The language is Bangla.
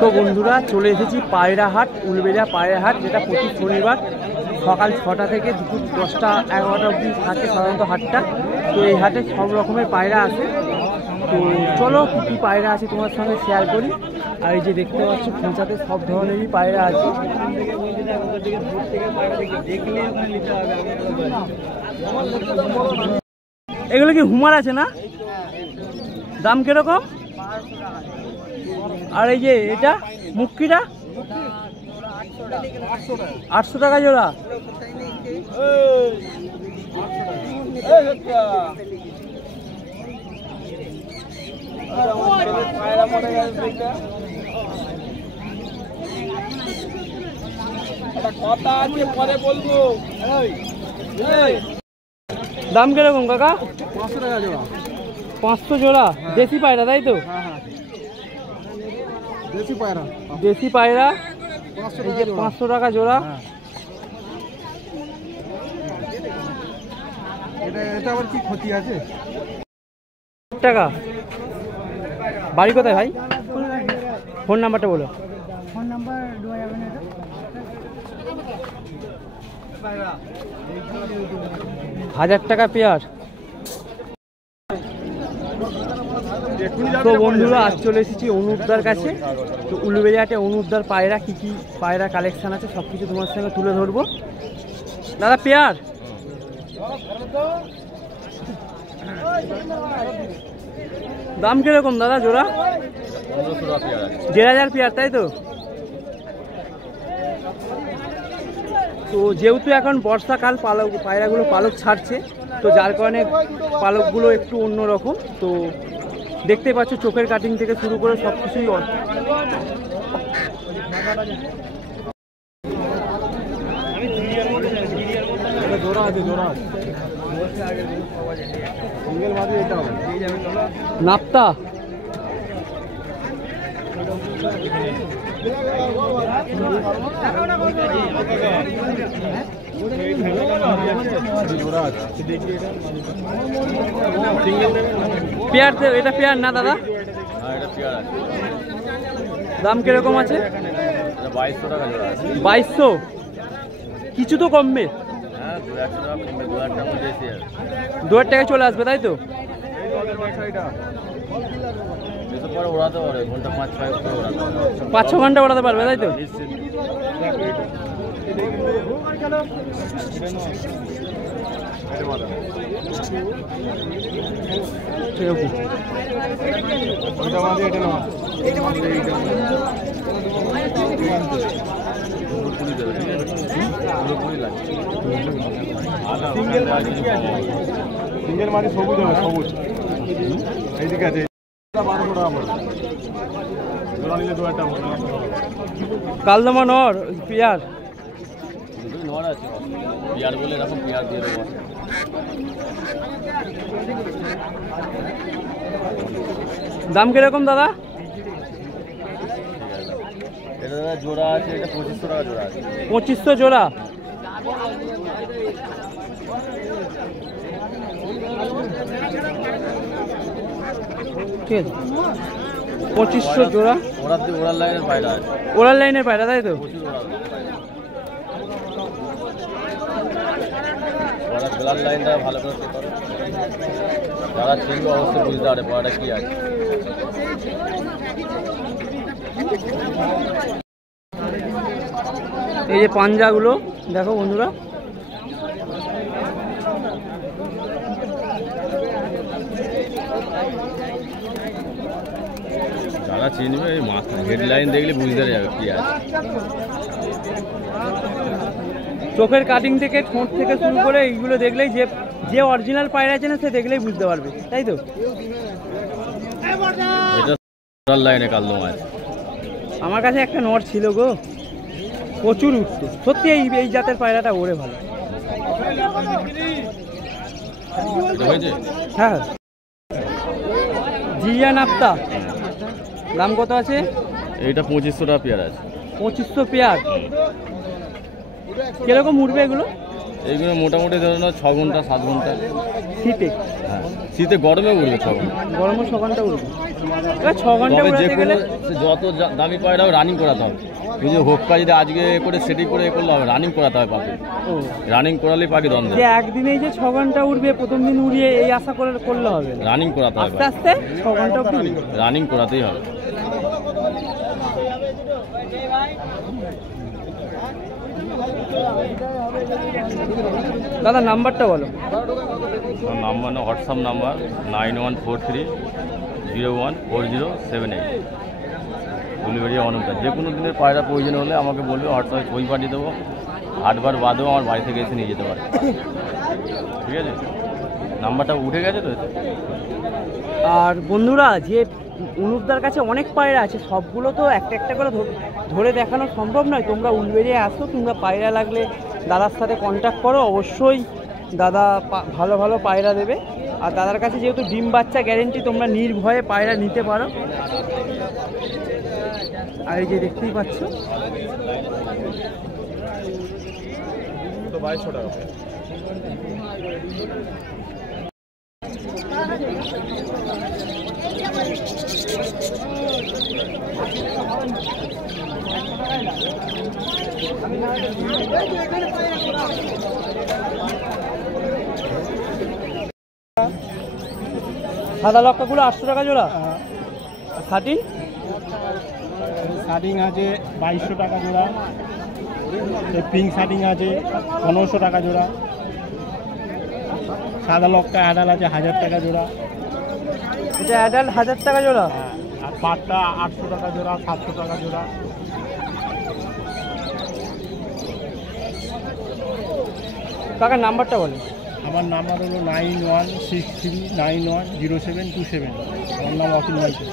তো বন্ধুরা চলে এসেছি পায়রা হাট, উলবেড়িয়া পায়রা হাট, যেটা প্রতি শনিবার সকাল 6টা থেকে দুপুর 10টা 11টা অবধি থাকে সাধারণত হাটটা। তো এই হাটে সব রকমের পায়রা আছে। তো চলো কী কী পায়রা আছে তোমার সঙ্গে শেয়ার করি। আর এই যে দেখতে পাচ্ছ খোঁচাতে সব ধরনেরই পায়রা আছে। এগুলো কি হুমার আছে না? দাম কিরকম? আর এই যে এটা মুক্কিটা 800 টাকা জোড়া। কথা আছে পরে বলবো। দাম কিরকম কাকা? 500 টাকা জোড়া। 500 জোড়া দেশি পায়রা, তাই তো? দেশি পায়রা, দেশি পায়রা 500 টাকা জোড়া। এটা আবার কি ক্ষতি আছে? টাকা। বাড়ি কোথায় ভাই? ফোন নাম্বারটা বলো। ফোন নাম্বার 1000 টাকা পেয়ার। তো বন্ধুরা আজ চলে এসেছি অনুপদার কাছে। তো উলুবেড়িয়াতে অনুপদার পায়রা কী কী পায়রা কালেকশান আছে সব কিছু তোমার সঙ্গে তুলে ধরবো। দাদা পেয়ার দাম কিরকম দাদা জোড়া? 1500 পেয়ার, তাই তো? তো যেহেতু এখন বর্ষাকাল, পায়রাগুলো পালক ছাড়ছে, তো যার কারণে পালকগুলো একটু অন্যরকম। তো দেখতে পাচ্ছ চোখের কাটিং থেকে শুরু করে সব কিছুই। নাপ্তা পেয়ার, এটা পেয়ার না দাদা? দাম কিরকম আছে? 2200 টাকা জোড়া। 2200? কিছু তো কমবে? 2000 টাকায় চলে আসবে, তাই তো? 5-6 ঘন্টা ওড়াতে পারবে, তাই তো? সিঙ্গেল মানে সবুজ হবে, সবুজ এইদিকে আছে। কালদমা নর পেয়ার। নর আছে পেয়ার বলে এরকম পেয়ার দিয়ে দেবো। দাম কিরকম দাদা? এটা দাদা জোড়া আছে, এটা 2500 টাকা জোড়া আছে। 2500 জোড়া। ঠিক আছে, 2500 জোড়া। ওড়ার লাইনের পায়রা আছে। ওড়ার লাইনের পায়রা, তাই তো? ওড়ার লাইনটা ভালো করে চেক করো, যারা চিনবে অবশ্যই বুঝতে পারে পায়রাটা কি আছে। এই যে পাঞ্জাগুলো দেখো বন্ধুরা। যারা চিনবে এই মাথা হেডলাইন দেখলে বুঝতে যাবে কি আছে। চোখের কাটিং থেকে ঠোঁট থেকে শুরু করে এইগুলো দেখলেই যে অরিজিনাল পায়রা আছে না সে দেখলেই বুঝতে পারবে, তাই তো? এটা লাইনে কালদমা আছে। আমার কাছে একটা নর ছিল গো, প্রচুর উঠতো সত্যি। এই জাতের পায়রাটা ওরে ভালো। হ্যাঁ, জিয়া নাপ্তা। দাম কত আছে? এইটা 2500 টাকা পেয়ার আছে। 2500 পেয়ার। কিরকম উঠবে এগুলো? এইগুলো মোটামুটি ধরুন 6 ঘন্টা 7 ঘন্টা শীতে। হ্যাঁ, শীতে গরমে উঠবে 6 ঘন্টা। গরমে 6 ঘন্টা উঠবে। এবার 6 ঘন্টা তবে যে উড়াতে কোনো গেলে যত দামি পায়রাও রানিং করাতে হবে। এই যে হোক্কা যদি আজকে করে সেটি করে করলে হবে, রানিং করাতে হবে পাখি। ও রানিং করালেই পাখি দম যে দেয়। একদিনেই যে 6 ঘন্টা উঠবে প্রথম দিন উড়িয়ে এই আশা করলে হবে না। রানিং করাতে হবে, আস্তে আস্তে 6 ঘন্টা অবধি রানিং করাতেই হবে। দাদা নাম্বারটা বলো। আমার নাম্বার না, হোয়াটসঅ্যাপ নাম্বার 9143014078। উলুবেড়িয়া অনন্ত। যে কোনো দিনের পায়রা প্রয়োজন হলে আমাকে বলবে, হোয়াটসঅ্যাপে ছবি পাঠিয়ে দেবো। 8 বার বাদেও আমার বাড়ি থেকে এসে নিয়ে যেতে পারে। ঠিক আছে, নাম্বারটা উঠে গেছে তো। আর বন্ধুরা, যে অনুপদার কাছে অনেক পায়রা আছে, সবগুলো তো একটা একটা করে ধরে দেখানো সম্ভব নয়। তোমরা উলবেড়িয়ে আসো, তোমরা পায়রা লাগলে দাদার সাথে কন্ট্যাক্ট করো, অবশ্যই দাদা ভালো ভালো পায়রা দেবে। আর দাদার কাছে যেহেতু ডিম বাচ্চা গ্যারেন্টি, তোমরা নির্ভয়ে পায়রা নিতে পারো। আর এই যে দেখতেই পাচ্ছ, তো 2200 টাকা। সাদা লক্কাগুলো 800 টাকা জোড়া। শাটিন শার্টিং আছে 2200 টাকা জোড়া। পিঙ্ক শার্টিং আছে 1500 টাকা জোড়া। সাদা লক্কা অ্যাডাল আছে 1000 টাকা জোড়া। এটা অ্যাডাল্ট 1000 টাকা জোড়া। আর পাটটা 800 টাকা জোড়া, 700 টাকা জোড়া। কাকার নাম্বারটা বলে। আমার নাম্বার হলো 9163910727। আমার নাম অখিল মাইতি।